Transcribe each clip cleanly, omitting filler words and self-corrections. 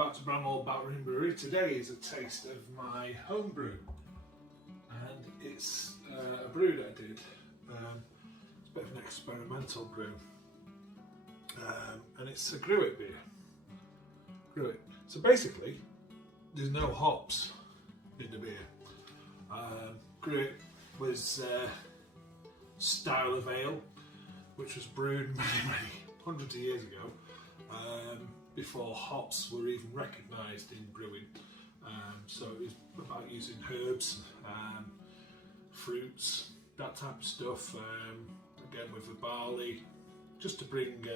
back to Bramall Battering Brewery. Today is a taste of my homebrew, and it's a brew that I did. It's a bit of an experimental brew, and it's a Gruit beer. Gruit. So basically, there's no hops in the beer. Gruit was style of ale, which was brewed many hundreds of years ago. Before hops were even recognised in brewing. So it was about using herbs, fruits, that type of stuff, again with the barley, just to bring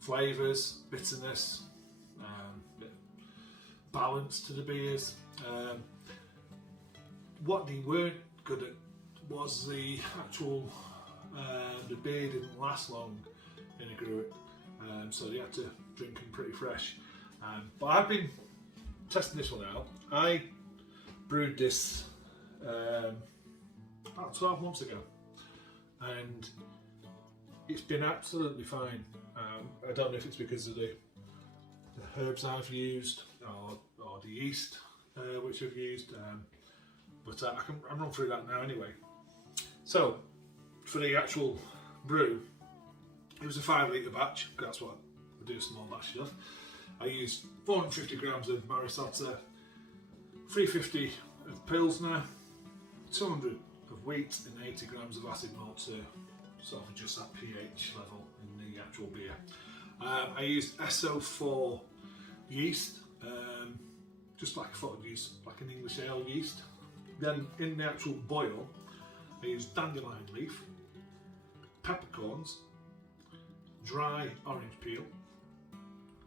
flavours, bitterness, balance to the beers. What they weren't good at was the actual, the beer didn't last long in a Gruit. So they had to drink them pretty fresh. But I've been testing this one out. I brewed this about 12 months ago, and it's been absolutely fine. I don't know if it's because of the herbs I've used or the yeast which I've used, but I can run through that now anyway. So for the actual brew, it was a 5 litre batch. That's what I do, small batch stuff. I used 450 grams of Marisota, 350 of Pilsner, 200 of wheat, and 80 grams of acid malt to sort of adjust that pH level in the actual beer. I used SO4 yeast, just like I thought I'd use like an English ale yeast. Then in the actual boil, I used dandelion leaf, peppercorns, dry orange peel,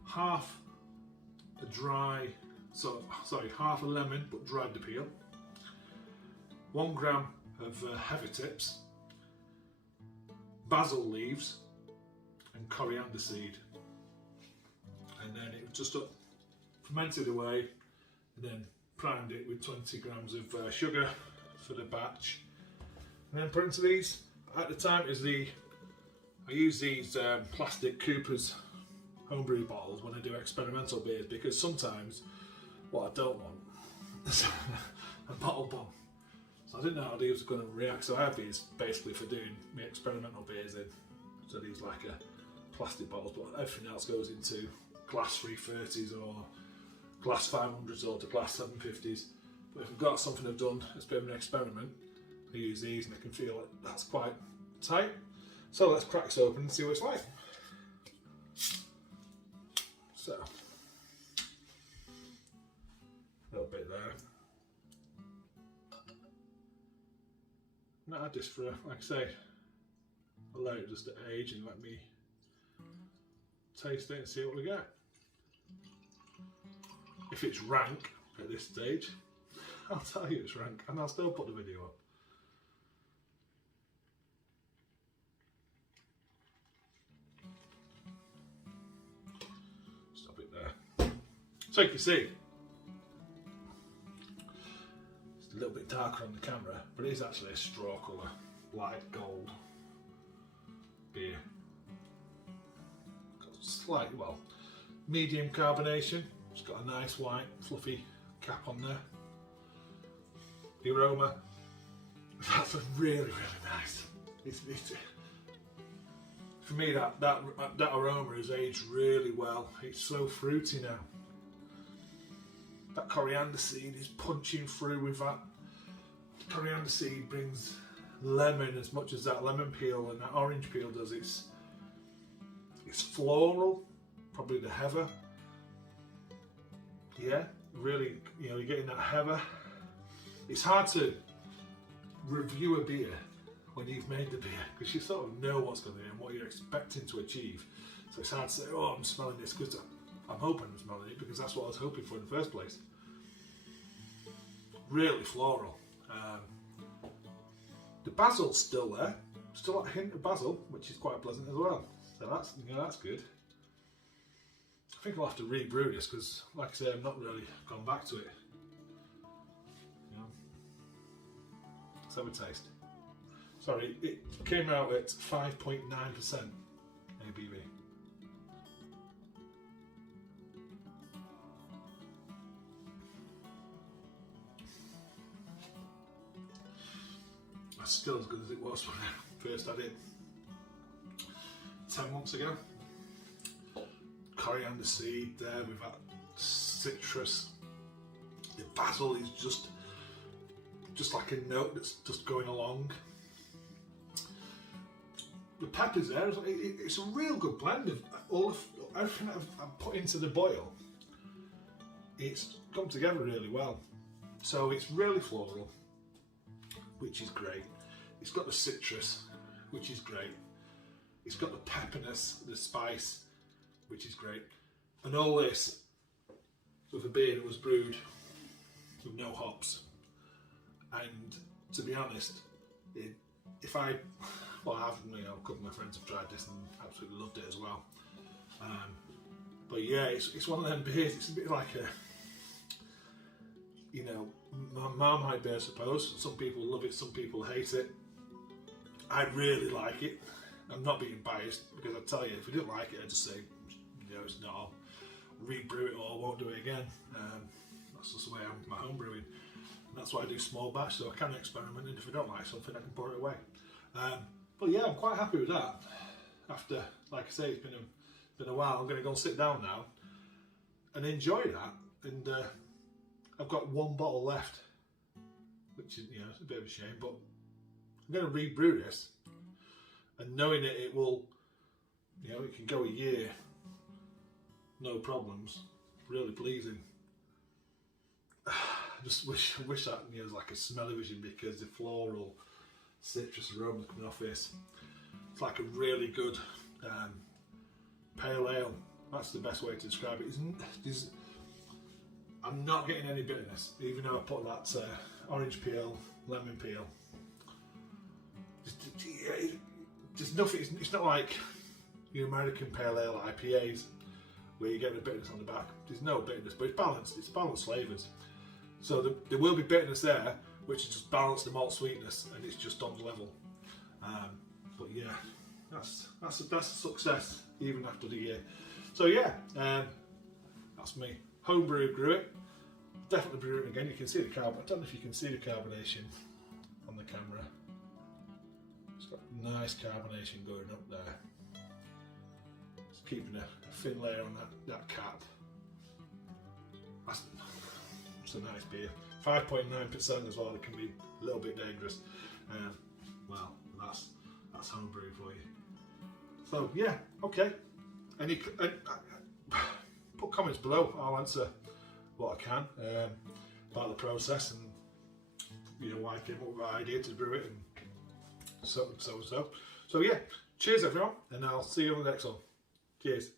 half a lemon but dried the peel, 1 gram of heather tips, basil leaves, and coriander seed. And then it was just fermented away, and then primed it with 20 grams of sugar for the batch, and then put into these. At the time, I use these plastic Cooper's homebrew bottles when I do experimental beers, because sometimes what I don't want is a bottle bomb. So I didn't know how these were going to react, so I have these basically for doing my experimental beers in. So these like a plastic bottles, but everything else goes into glass 330s or glass 500s or to glass 750s. But if I've got something I've done as a bit of an experiment, I use these and I can feel like that's quite tight. So let's crack this open and see what it's like. So, a little bit there. Not had this for, like I say, allow it just to age and let me taste it and see what we get. If it's rank at this stage, I'll tell you it's rank, and I'll still put the video up. Stop it there. So you can see, it's a little bit darker on the camera, but it is actually a straw colour, light gold beer. Got slightly, well, medium carbonation. It's got a nice white fluffy cap on there. The aroma, that's really nice. It's, for me, that aroma has aged really well. It's so fruity now. That coriander seed is punching through with that. The coriander seed brings lemon as much as that lemon peel and that orange peel does. It's floral, probably the heather. Yeah, really, you know, you're getting that heather. It's hard to review a beer when you've made the beer, because you sort of know what's going to be and what you're expecting to achieve. So it's hard to say, oh, I'm smelling this, because I'm hoping I'm smelling it, because that's what I was hoping for in the first place. Really floral. The basil's still there, still got a hint of basil, which is quite pleasant as well. So that's, you know, that's good. I think I'll have to re-brew this, because, like I say, I've not really gone back to it. You know. Let's have a taste. Sorry, it came out at 5.9% ABV. still as good as it was when I first had it 10 months ago. Coriander seed there with that citrus. The basil is just like a note that's just going along. The peppers there, it's a real good blend of everything I've put into the boil. It's come together really well. So it's really floral, which is great. It's got the citrus, which is great. It's got the pepperness, the spice, which is great. And all this with a beer that was brewed with no hops. And to be honest, I've, a couple of my friends have tried this and absolutely loved it as well. But yeah, it's one of them beers. It's a bit like a, my Marmite beer, I suppose. Some people love it, some people hate it. I really like it. I'm not being biased, because I tell you, if I didn't like it, I'd just say, it's not. I'll re-brew it or I won't do it again. That's just the way I'm my home brewing. That's why I do small batch, so I can experiment, and if I don't like something, I can pour it away. But yeah, I'm quite happy with that. After, like I say, it's been a while. I'm going to go and sit down now and enjoy that. And I've got one bottle left, which is, it's a bit of a shame, but I'm going to re-brew this, and knowing that it will, it can go a year, no problems, really pleasing. I just wish that was like a smell-o-vision, because the floral citrus aroma coming off this, it's like a really good pale ale. That's the best way to describe it. I'm not getting any bitterness, even though I put that orange peel, lemon peel. There's nothing. It's not like your American pale ale IPAs where you get the bitterness on the back. There's no bitterness, but it's balanced. It's balanced flavours. So there will be bitterness there, which is just balance the malt sweetness, and it's just on the level. But yeah, that's a success even after the year. So yeah, that's me. Homebrew Gruit. Definitely brew it again. You can see the I don't know if you can see the carbonation on the camera. It's got nice carbonation going up there. Just keeping a thin layer on that cap. It's a nice beer. 5.9% as well. It can be a little bit dangerous. Well, that's homebrew for you. So yeah, okay. Put comments below. I'll answer what I can about the process, and why I came up with the idea to brew it, and so. So yeah, cheers everyone, and I'll see you on the next one. Cheers.